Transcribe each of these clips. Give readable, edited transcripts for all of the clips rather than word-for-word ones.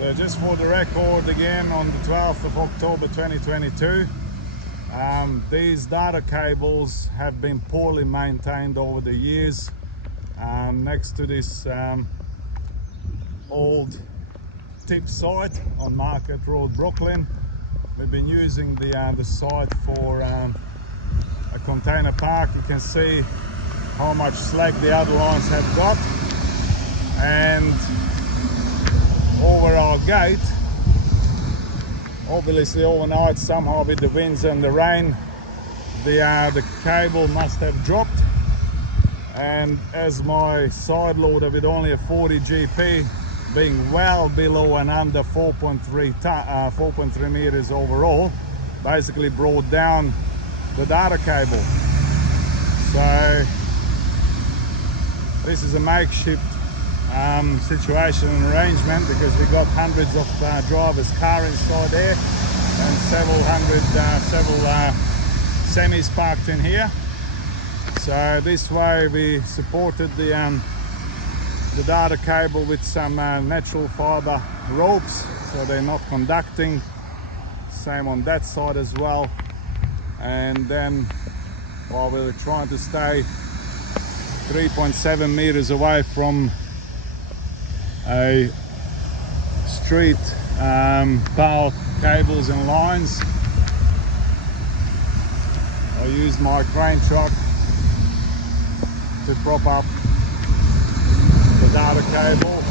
So just for the record again, on the 12th of October 2022, these data cables have been poorly maintained over the years. Next to this old tip site on Market Road, Brooklyn, we've been using the site for a container park. You can see how much slack the other lines have got, and over our gate, obviously overnight, somehow with the winds and the rain, the cable must have dropped, and as my side loader with only a 40 GP, being well below and under 4.3 meters overall, basically brought down the data cable. So this is a makeshift situation and arrangement, because we got hundreds of drivers' car inside there and several semis parked in here. So this way we supported the data cable with some natural fiber ropes, so they're not conducting. Same on that side as well. And then while we were trying to stay 3.7 meters away from a street power cables and lines, I used my crane truck to prop up the data cable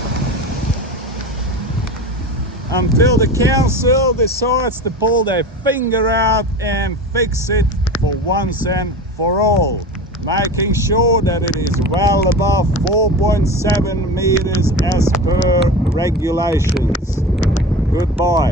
until the council decides to pull their finger out and fix it for once and for all, making sure that it is well above 4.7 meters as per regulations. Goodbye.